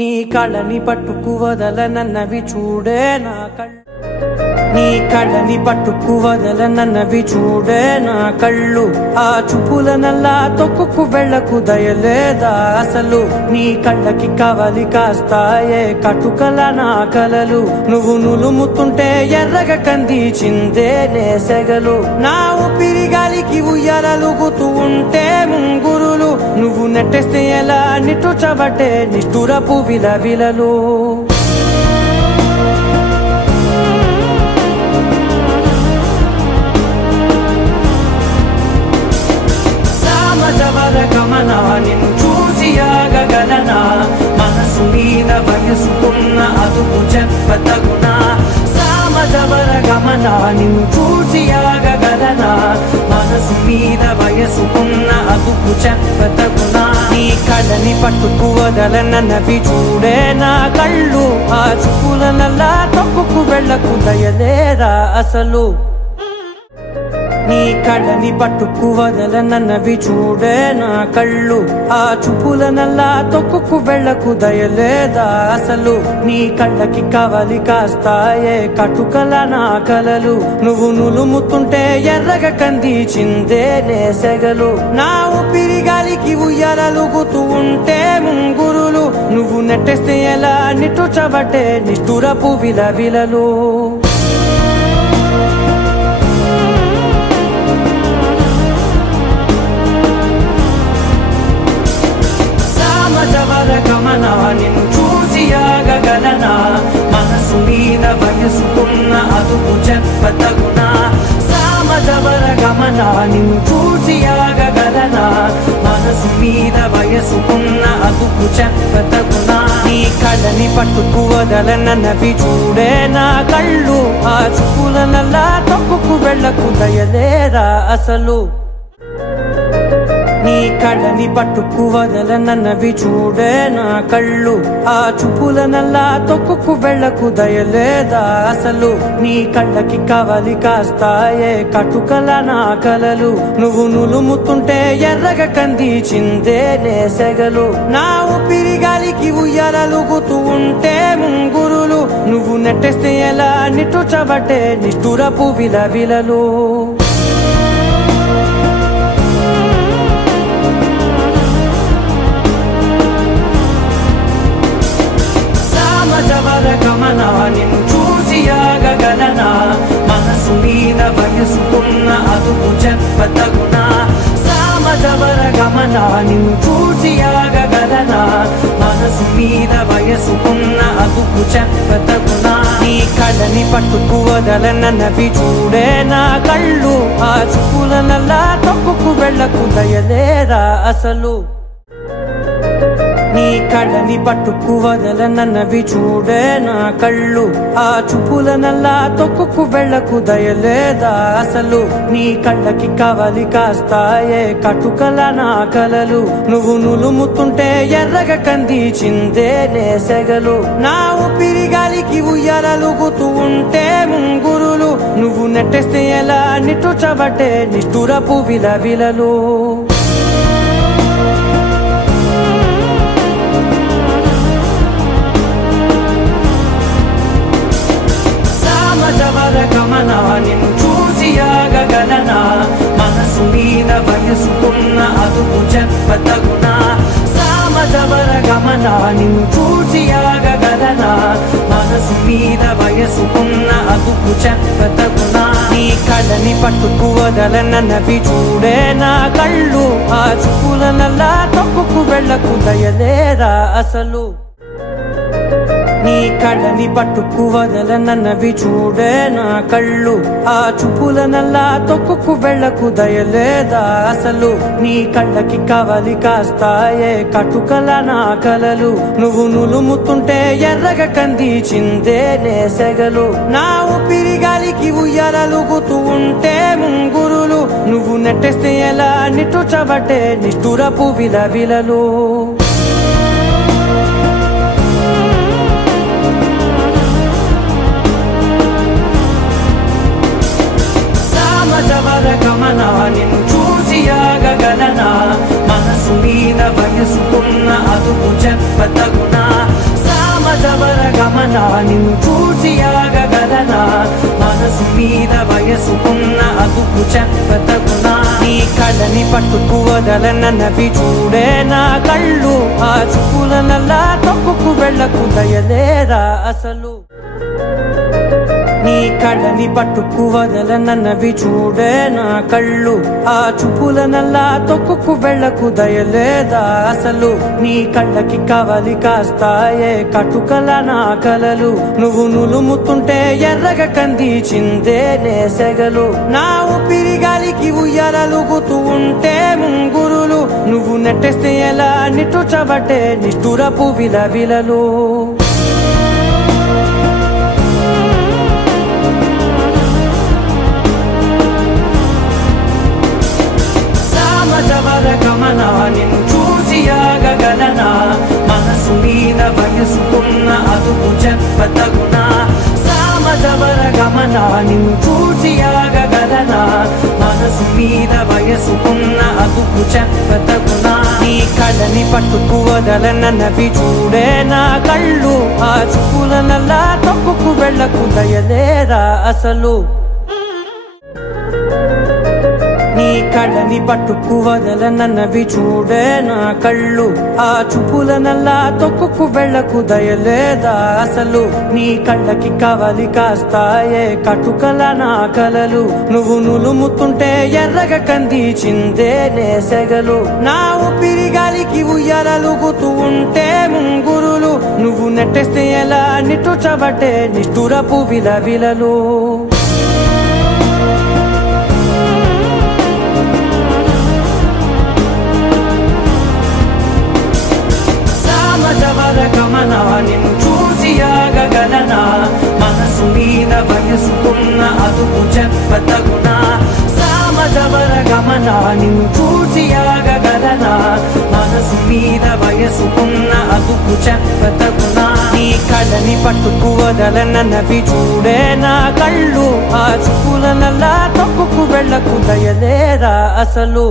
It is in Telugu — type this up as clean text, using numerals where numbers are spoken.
నీ కళ్ళని పట్టుకు వదలనన్నవి చూడే నా కళ్ళు, నీ కళ్ళని పట్టుకు వదలనన్నవి చూడే నా కళ్ళు. ఆ చూపుల నల్లా తొక్కుకు వెళ్ళకు దయలేదా అసలు, నీ కళ్ళకి కవలి కాస్తాయే కటుకల నా కలలు. నువ్వు నులుముతుంటే ఎర్రగ కంది చిందే నేసెగలు, నా ఊపిరి గాలికి ఉయ్యాలలుగుతూ ఉంటే ముంగురులు. నువ్వు నెట్టేస్తే ఎలా నిట్టుచబట్టే నిష్ఠురపు విలవిలలు. గమనా నిన్ను చూసి ఆగగలనా, మనసు మీద వయసుకున్న అదుపు చెప్పతగునా. సామజవర గమనా నిన్ను చూసి ఆగగలనా, మనసు మీద వయసుకున్న అదుపు చెప్పతగునా. నీ కళ్ళని పట్టుకు వదలనన్నవి చూడే నా కళ్ళు, ఆ చూపుల నల్లా తొక్కుకు వెళ్ళకు దయలేరా అసలు. నీ కళ్ళని పట్టుకు వదలనన్నవి చూడే నా కళ్ళు, ఆ చూపుల నల్లా తొక్కుకు వెళ్ళకు దయలేదా అసలు. నీ కళ్ళకి కవలి కాస్తాయే కటుకల నా కలలు, నువ్వు నులుముతుంటే ఎర్రగ కంది చిందే నేసెగలు. నా ఊపిరి గాలికి ఉయ్యాలలుగుతూ ఉంటే ముంగురులు. నువ్వు నెట్టేస్తే ఎలా నిట్టుచబట్టే నిష్ఠురపు విలవిలలు. గమనా నిన్ను చూసి ఆగగలనా, మనసు మీద వయసుకున్న అదుపు చెప్పతగునా. సామజవర గమనా నిన్ను చూసి ఆగగలనా, మనసు మీద వయసుకున్న అదుపు చెప్పతగునా. నీ కళ్ళని పట్టుకు వదలనన్నవి చూడే నా కళ్ళు, ఆ చూపుల నల్లా తొక్కుకు వెళ్ళకు దయలేరా అసలు. నీ కళ్ళని పట్టుకు వదలనన్నవి చూడే నా కళ్ళు, ఆ చూపుల నల్లా తొక్కుకు వెళ్ళకు దయలేదా అసలు. నీ కళ్ళకి కవలి కాస్తాయే కటుకల నా కలలు, నువ్వు నులుముతుంటే ఎర్రగ కంది చిందే నేసెగలు. నా ఊపిరి గాలికి ఉయ్యాలలుగుతూ ఉంటే ముంగురులు. నువ్వు నెట్టేస్తే ఎలా నిట్టుచబట్టే నిష్ఠురపు విలవిలలు. గమనా నిన్ను చూసి ఆగగలనా, మనసు మీద వయసుకున్న అదుపు చెప్పతగునా. సామజవర గమనా నిన్ను చూసి ఆగగలనా, మనసు మీద వయసుకున్న అదుపు చెప్పతగునా. నీ కళ్ళని పట్టుకు వదలనన్నవి చూడే నా కళ్ళు, ఆ చూపుల నల్లా తొక్కుకు వెళ్ళకు దయలేరా అసలు. నీ కళ్ళని పట్టుకు వదలనన్నవి చూడే నా కళ్ళు, ఆ చూపుల నల్లా తొక్కుకు వెళ్ళకు దయలేదా అసలు. నీ కళ్ళకి కవలి కాస్తాయే కటుకల నా కలలు, నువ్వు నులుముతుంటే ఎర్రగ కంది చిందే నేసెగలు. నా ఊపిరి గాలికి ఉయ్యాలలుగుతూ ఉంటే ముంగురులు. నువ్వు నెట్టేస్తే ఎలా నిట్టుచబట్టే నిష్ఠురపు విలవిలలు. గమనా నిన్ను చూసి ఆగగలనా, మనసు మీద వయసుకున్న అదుపు చెప్పతగునా. సామజవర గమనా నిన్ను చూసి ఆగగలనా, మనసు మీద వయసుకున్న అదుపు చెప్పతగునా. నీ కళ్ళని పట్టుకు వదలనన్నవి చూడే నా కళ్ళు, ఆ చూపుల నల్లా తొక్కుకు వెళ్ళకు దయలేరా అసలు. నీ కళ్ళని పట్టుకు వదలనన్నవి చూడే నా కళ్ళు, ఆ చూపుల నల్లా తొక్కుకు వెళ్ళకు దయలేదా అసలు. నీ కళ్ళకి కవలి కాస్తాయే కటుకల నా కలలు, నువ్వు నులుముతుంటే ఎర్రగ కంది చిందే నేసెగలు. నా ఊపిరి గాలికి ఉయ్యాలలుగుతూ ఉంటే ముంగురులు. నువ్వు నెట్టేస్తే ఎలా నిట్టుచబట్టే నిష్ఠురపు విలవిలలు. గమనా నిన్ను చూసి ఆగగలనా, మనసు మీద వయసుకున్న అదుపు చెప్పతగునా. గమనా నిన్ను చూసి ఆగగలనా మనసు మీద వయసుకున్న అదుపు చెప్పతగునా నీ కళ్ళని పట్టుకు వదలనవి చూడే నా కళ్ళు ఆ చూపులనల్లా తొక్కుకు వెళ్ళకు దయలేరా అసలు నీ కళ్ళని పట్టుకు వదలనవి చూడే నా కళ్ళు ఆ చూపులనల్లా తొక్కుకు వెళ్ళకు దయలేదా అసలు నీ కళ్ళకి కవలి కాస్తాయే కటుకల నా కలలు నువ్వు నులుముతుంటే ఎర్రగ కంది చిందేనే సెగలు నా ఊపిరి గాలికి ఉయ్యాలలుగుతూ ఉంటే ముంగురులు నువ్వు నెట్టేస్తే ఎలా నిట్టుచబట్టే నిష్ఠురపు విలవిలలు గమనా నిన్ను చూసి ఆగగలనా మనసు మీద వయసుకున్న అదుపు చెప్పతగునా సామజవర గమనా నిన్ను చూసి ఆగగలనా మనసు మీద వయసుకున్న అదుపు చెప్పతగునా నీ కళ్ళని పట్టుకు వదలనవి చూడే నా కళ్ళు ఆ చూపులనల్లా తొక్కుకు వెళ్ళకు దయలేరా అసలు నీ కళ్ళని పట్టుకు వదలనవి చూడే నా కళ్ళు ఆ చూపులనల్లా తొక్కుకు వెళ్ళకు దయలేదా అసలు నీ కళ్ళకి కవలి కాస్తాయే కటుకల నా కలలు నువ్వు నులుముతుంటే ఎర్రగ కంది చిందేనే సెగలు నా ఊపిరి గాలికి ఉయ్యాలలుగుతూ ఉంటే ముంగురులు నువ్వు నెట్టేస్తే ఎలా నిట్టుచబట్టే నిష్ఠురపు విలవిలలు గమనా నిన్ను చూసి ఆగగలనా మనసు మీద వయసుకున్న అదుపు చెప్పతగునా సామజవర గమనా నిన్ను చూసి ఆగగలనా మనసు మీద వయసుకున్న అదుపు చెప్పతగునా నీ కళ్ళని పట్టుకు వదలనవి చూడే నా కళ్ళు ఆ చూపులనల్లా తొక్కుకు వెళ్ళకు దయలేరా అసలు